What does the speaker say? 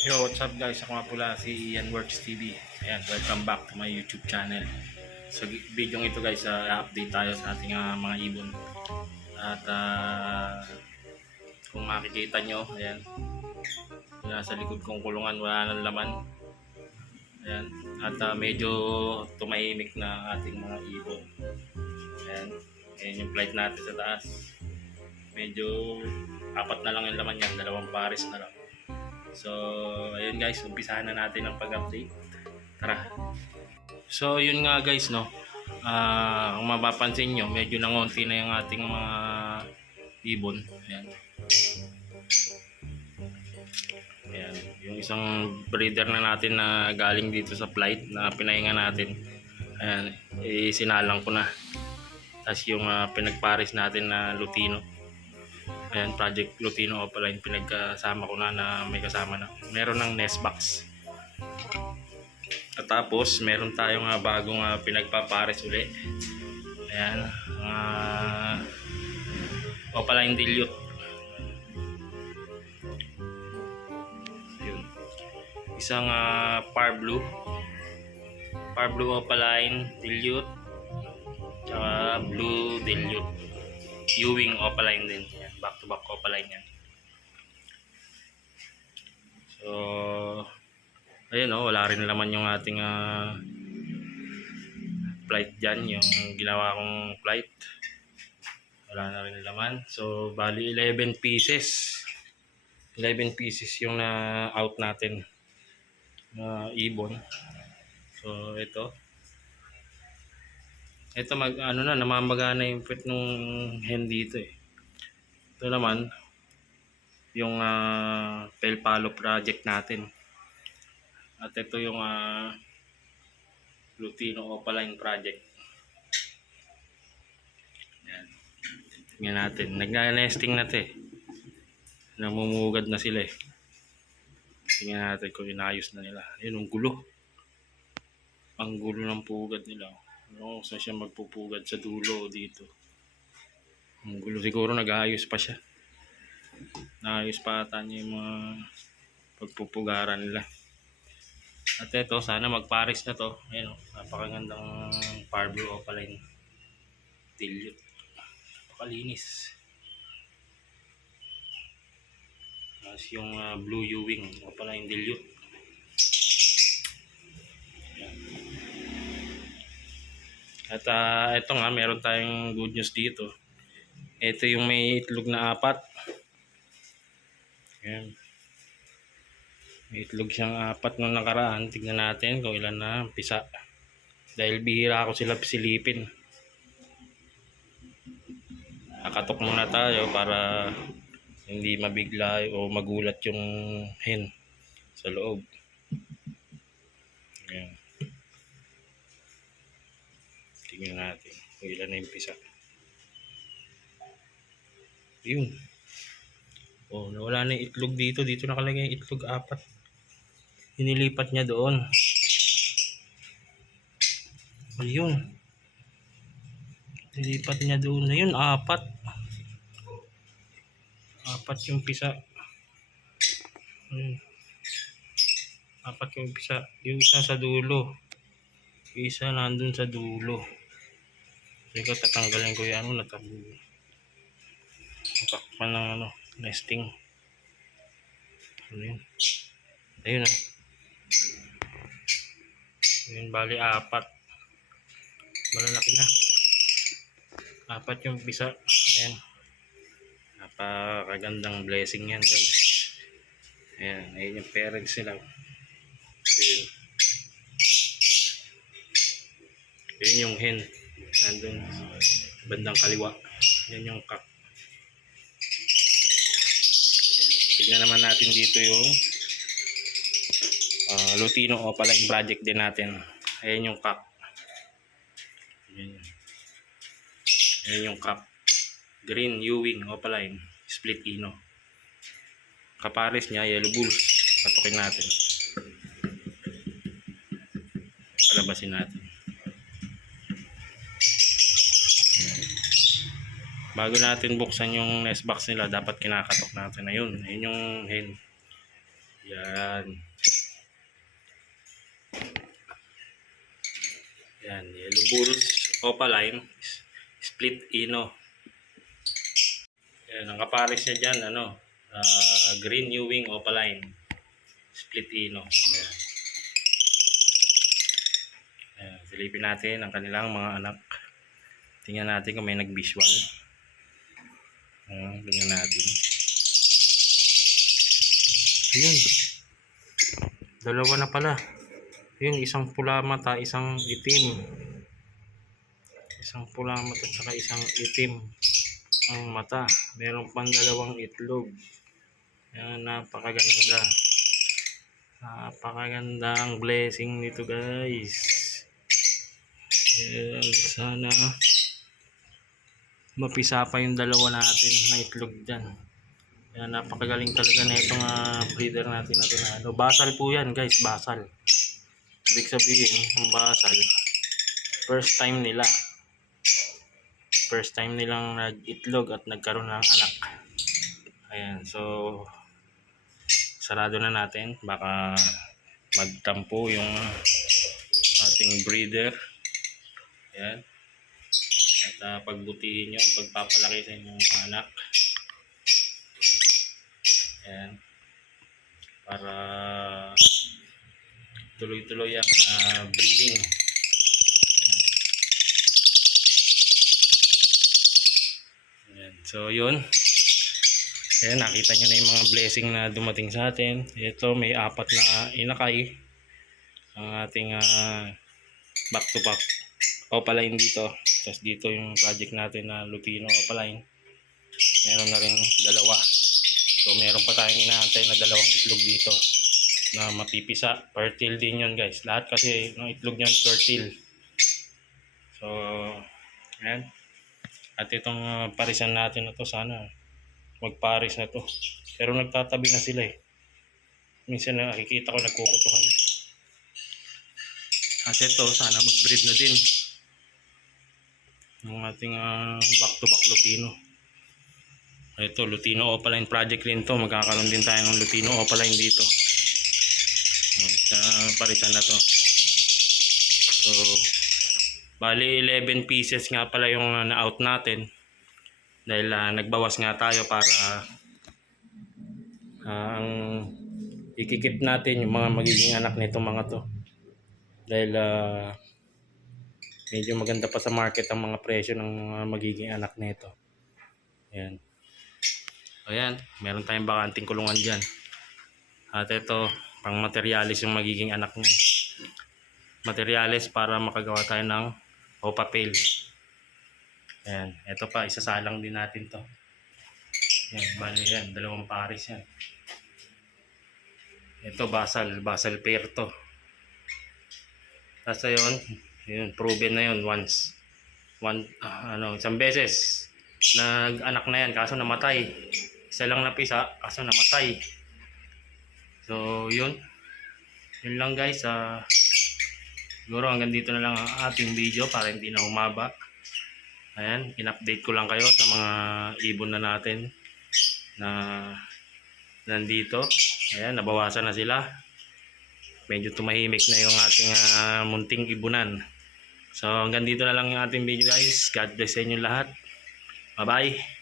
Yo, what's up guys? Ako nga pula si Ian Works TV. Ayan, welcome back to my YouTube channel. So, video ito guys, update tayo sa ating mga ibon. At kung makikita nyo, ayan, sa likod kong kulungan, wala nang laman. Ayan, at medyo tumahimik na ating mga ibon. Ayan, ayan yung flight natin sa taas. Medyo apat na lang yung laman yan, 2 pares na lang. So, ayun guys, umpisahan na natin ang pag-update. Tara. So, yun nga guys, no. Kung mapapansin nyo, medyo nangonti na yung ating mga ibon. Ayan. Ayan. Yung isang breeder na natin na galing dito sa flight na pinahinga natin. Ayan, sinalang ko na. Tapos yung pinagpares natin na Lutino. Ayan, Project Lutino Opaline, pinagkasama ko na may kasama na. Meron ng nest box. At tapos, meron tayong bagong pinagpapares uli. Ayan, Opaline Dilute. Ayun. Isang Par Blue Opaline Dilute. Tsaka Blue Dilute. Ewing Opaline din. Ayan, back to back Opaline yan. So, ayun wala rin laman yung ating flight dyan, yung ginawa kong flight. Wala na rin laman. So, bali 11 pieces. 11 pieces yung na out natin na ibon. So, ito namamaga na yung pet nung hen dito eh. Ito naman yung Pelpalo project natin. At ito yung Lutino Opaline project. Yan. Tingnan natin. Nag-nesting na ito eh. Namumugad na sila eh. Tingnan natin kung inayos na nila. Ayun, ang gulo. Ang gulo ng pugad nila. Saan siya magpupugad? Sa dulo dito. Ang gulo. Siguro nag-aayos pa siya. Naayos pa ata niya yung mga pagpupugaran nila. At ito, sana magpares na to. Ayun, napakagandang Par Blue Opaline Dilute. Napakalinis. Tapos yung Blue Ewing Opaline Dilute. At ito nga, meron tayong good news dito. Ito yung may itlog na 4. Ayan. May itlog siyang 4 nung nakaraan. Tignan natin kung ilan na pisa. Dahil bihira ako sila silipin. Nakatok muna tayo para hindi mabigla o magulat yung hen sa loob. Ayan. Tingnan natin kung ilan na yung pisa. Yun. Nawala na yung itlog dito. Dito nakalagay yung itlog 4. Inilipat niya doon. Ayun. Inilipat niya doon. Ayun, 4. 4 yung pisa. Ayun. 4 yung pisa. Yung isa sa dulo. Yung isa nandun sa dulo. Teka, tatanggalin ko yung natakpan ng nesting. Ayun. Ayun Ayun, bali 4. Malalaki na. 4 yung pisa. Ayan. Napakagandang blessing yan guys. Ayan. Ayun yung parents nila. Ayun. Ayun yung hen. Nandun. Bandang kaliwa. Yan yung cock. Tignan naman natin dito yung Lutino Opaline project din natin. Ayan yung cock. Ayan yung cock. Green Ewing Opaline split ino. Kapares niya yellow bull. Patukin natin. Palabasin natin. Bago natin buksan yung nest box nila, dapat kinakatok natin. Ayun yung hen. Yan. Yan, yellow bulls, opaline, split ino. Yan, ang kapares niya dyan, green new wing opaline, split ino. Yan. Yan, silipin natin ang kanilang mga anak. Tingnan natin kung may nag-visual. Tingnan natin. Ayun. Dalawa na pala. Yun, isang pula mata, isang itim. Isang pula mata at saka isang itim ang mata. Meron pang dalawang itlog. Yan, napakaganda. Napakaganda ang blessing nito, guys. Yan, sana mapisa pa yung dalawa natin na itlog dyan. Yan, napakagaling talaga na itong breeder natin na ito. Basal po yan, guys, basal. Ibig sabihin, ang basal, first time nilang nag-itlog at nagkaroon ng anak. Ayan, so sarado na natin, baka magtampo yung ating breeder. Ayan, at pagbutihin nyo, pagpapalaki sa inyong mga anak. Ayan, para tuloy-tuloy ang breeding. Ayan. So yun, ayan, nakita nyo na yung mga blessing na dumating sa atin. Ito, may 4 na inakay ang ating back to back opaline dito. Tapos dito yung project natin na Lutino opaline, meron na rin 2. So meron pa tayong inaantay na 2 itlog dito na mapipisa. Fertile din yun, guys. Lahat kasi ng itlog nyan fertile. So ayan. At itong parisan natin na to, sana magparis na to. Pero nagtatabi na sila eh. Minsan nakikita ko nagkukutukan. Kasi ito, sana mag-breed na din ng ating back to back Lutino. Ito, Lutino opaline project rin to. Magkakaroon din tayo ng Lutino opaline dito. Sa parisan na to. So bali 11 pieces nga pala yung na-out natin. Dahil nagbawas nga tayo para ang ikikip natin yung mga magiging anak nito mga to. Dahil medyo maganda pa sa market ang mga presyo ng mga magiging anak nito. Ayan. Ayan, meron tayong bakanting kulungan dyan. At ito, pang materialis yung magiging anak niya. Materialis para makagawa tayo ng papel. Ayan, ito pa, isasalang din natin to. Ayan, bali yan, 2 pares yan. Ito, basal pair to. Tapos yun, proven na yun once. Isang beses nag-anak na yan, kaso namatay. Isa lang napisa, kaso namatay. So yun lang, guys. Siguro hanggang dito na lang ang ating video para hindi na humaba. Ayan, in-update ko lang kayo sa mga ibon na natin na nandito. Ayan, nabawasan na sila. Medyo tumahimik na yung ating munting ibunan. So hanggang dito na lang yung ating video, guys. God bless sa inyo lahat. Bye bye.